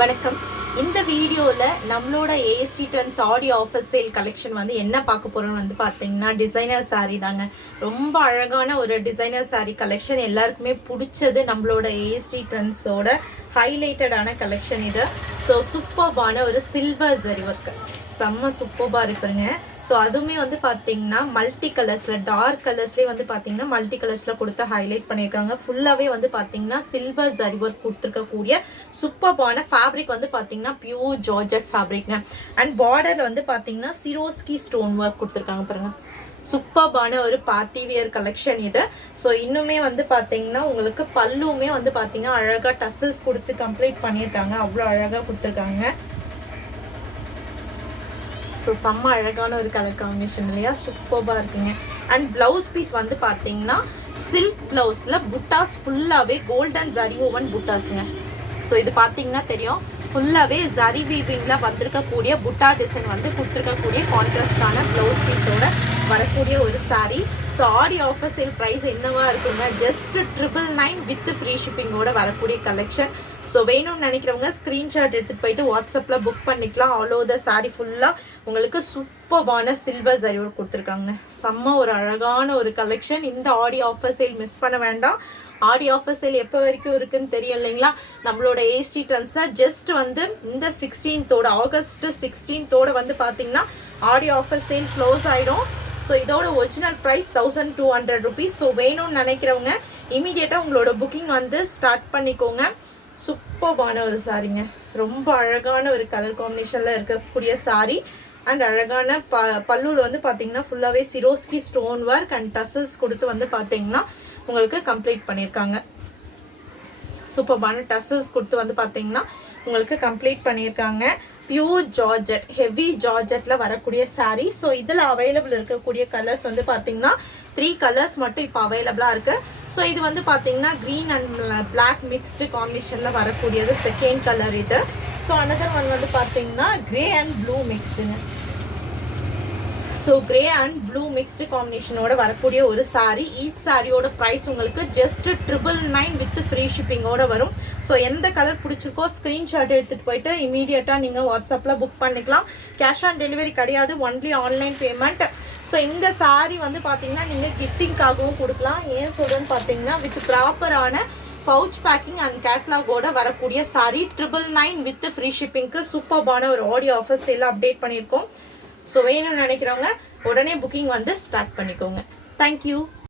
வணக்கம். இந்த வீடியோவில் நம்மளோட AST trends audio offer sale collection வந்து என்ன பார்க்க போகிறோம்னு வந்து பார்த்தீங்கன்னா டிசைனர் சாரீ தாங்க. ரொம்ப அழகான ஒரு டிசைனர் சாரீ கலெக்ஷன், எல்லாருக்குமே பிடிச்சது நம்மளோட ஏஎஸ்டி ட்ரெண்ட்ஸோட ஹைலைட்டடான கலெக்ஷன் இது. ஸோ சூப்பர்பான ஒரு சில்வர் ஜரி ஒர்க், செம்ம சூப்பர்பாக இருக்குங்க. ஸோ அதுவுமே வந்து பார்த்தீங்கன்னா மல்டி கலர்ஸில், டார்க் கலர்ஸ்லேயே வந்து பார்த்தீங்கன்னா மல்டி கலர்ஸில் கொடுத்து ஹைலைட் பண்ணியிருக்காங்க. ஃபுல்லாகவே வந்து பார்த்தீங்கன்னா சில்வர் ஜரி ஒர்க் கொடுத்துருக்கக்கூடிய சூப்பர்பான ஃபேப்ரிக் வந்து பார்த்தீங்கன்னா பியூர் ஜார்ஜெட் ஃபேப்ரிக்ங்க. அண்ட் பார்டரில் வந்து பார்த்தீங்கன்னா சிரோஸ்கி ஸ்டோன் ஒர்க் கொடுத்துருக்காங்க பாருங்கள். சூப்பர்பான ஒரு பார்ட்டி வியர் கலெக்ஷன் இது. ஸோ இன்னுமே வந்து பார்த்தீங்கன்னா உங்களுக்கு பல்லுமே வந்து பார்த்தீங்கன்னா அழகாக டசல்ஸ் கொடுத்து கம்ப்ளீட் பண்ணியிருக்காங்க. அவ்வளோ அழகாக கொடுத்துருக்காங்க. ஸோ செம்ம அழகான ஒரு கலர் காம்பினேஷன் இல்லையா, சூப்பர்பாக இருக்குங்க. அண்ட் ப்ளவுஸ் பீஸ் வந்து பார்த்தீங்கன்னா சில்க் ப்ளவுஸில் புட்டாஸ் ஃபுல்லாகவே கோல்டன் ஜரி ஓவன் புட்டாஸுங்க. ஸோ இது பார்த்தீங்கன்னா தெரியும், ஃபுல்லாகவே ஜரி வீவிங்கில் வந்திருக்கக்கூடிய புட்டா டிசைன் வந்து கொடுத்துருக்கக்கூடிய கான்ட்ராஸ்டான ப்ளவுஸ் பீஸோட வரக்கூடிய ஒரு sari. So audio offer sale price என்னவா இருக்குங்க, ஜஸ்ட் 999 வித் ஃப்ரீ ஷிப்பிங்கோட வரக்கூடிய கலெக்ஷன். ஸோ வேணும்னு நினைக்கிறவங்க ஸ்க்ரீன்ஷாட் எடுத்துகிட்டு போயிட்டு வாட்ஸ்அப்பில் புக் பண்ணிக்கலாம். ஆல் ஓவர் த சாரீ ஃபுல்லாக உங்களுக்கு சூப்பர்பான சில்வர் ஜரியோட கொடுத்துருக்காங்க. செம்ம ஒரு அழகான ஒரு கலெக்ஷன். இந்த ஆடியோ ஆஃபர் சேல் மிஸ் பண்ண வேண்டாம். ஆடியோ ஆஃபர் சேல் எப்போ வரைக்கும் இருக்குன்னு தெரியும் இல்லைங்களா. நம்மளோட ஏஎஸ்டி ட்ரெண்ட்ஸில் ஜஸ்ட் வந்து இந்த 16th ஆகஸ்ட் 16th வந்து பார்த்தீங்கன்னா ஆடியோ ஆஃபர் சேல் க்ளோஸ் ஆகிடும். ஸோ இதோட ஒரிஜினல் ப்ரைஸ் 1200 rupees. ஸோ வேணும்னு நினைக்கிறவங்க இமீடியட்டாக உங்களோட புக்கிங் வந்து ஸ்டார்ட் பண்ணிக்கோங்க. சூப்பர்பான ஒரு சாரீங்க, ரொம்ப அழகான ஒரு கலர் காம்பினேஷனில் இருக்கக்கூடிய சாரீ. அண்ட் அழகான பல்லுவில் வந்து பார்த்தீங்கன்னா ஃபுல்லாகவே சிரோஸ்கி ஸ்டோன் ஒர்க் அண்ட் டசல்ஸ் கொடுத்து வந்து பார்த்தீங்கன்னா உங்களுக்கு கம்ப்ளீட் பண்ணியிருக்காங்க. சூப்பர்பான டசல்ஸ் கொடுத்து வந்து பார்த்தீங்கன்னா உங்களுக்கு கம்ப்ளீட் பண்ணியிருக்காங்க. பியூர் ஜார்ஜெட், ஹெவி ஜார்ஜெட்டில் வரக்கூடிய சாரீ. ஸோ இதில் அவைலபிள் இருக்கக்கூடிய கலர்ஸ் வந்து பார்த்தீங்கன்னா 3 கலர்ஸ் மட்டும் இப்போ அவைலபிளாக இருக்குது. ஸோ இது வந்து பார்த்தீங்கன்னா க்ரீன் அண்ட் பிளாக் மிக்ஸ்டு காம்பினேஷனில் வரக்கூடியது செகண்ட் கலர் இது. ஸோ அனதர் ஒன் வந்து பார்த்தீங்கன்னா க்ரே அண்ட் ப்ளூ மிக்ஸ்டுங்க. So grey and blue mixed காம்பினேஷனோட வரக்கூடிய ஒரு சாரீ. ஈச் சாரியோட ப்ரைஸ் உங்களுக்கு ஜஸ்ட் 999 வித் ஃப்ரீ ஷிப்பிங்கோட வரும். ஸோ எந்த கலர் பிடிச்சிருக்கோ ஸ்க்ரீன்ஷாட் எடுத்துகிட்டு போயிட்டு இமீடியட்டாக நீங்கள் வாட்ஸ்அப்பில் புக் பண்ணிக்கலாம். கேஷ் ஆன் டெலிவரி கிடையாது, ஒன்லி ஆன்லைன் பேமெண்ட். ஸோ இந்த சாரீ வந்து பார்த்தீங்கன்னா நீங்கள் கிஃப்டிங்காகவும் கொடுக்கலாம். ஏன் சொல்கிறேன்னு பார்த்தீங்கன்னா வித் ப்ராப்பரான பவுச் பேக்கிங் அண்ட் கேட்லாகோட வரக்கூடிய சாரீ 999 வித் ஃப்ரீ ஷிப்பிங்க்கு சூப்பர்பான ஒரு ஆடியோ ஆஃபர் சேல் அப்டேட் பண்ணியிருக்கோம். ஸோ வேணும்னு நினைக்கிறவங்க உடனே புக்கிங் வந்து ஸ்டார்ட் பண்ணிக்கோங்க. தேங்க்யூ.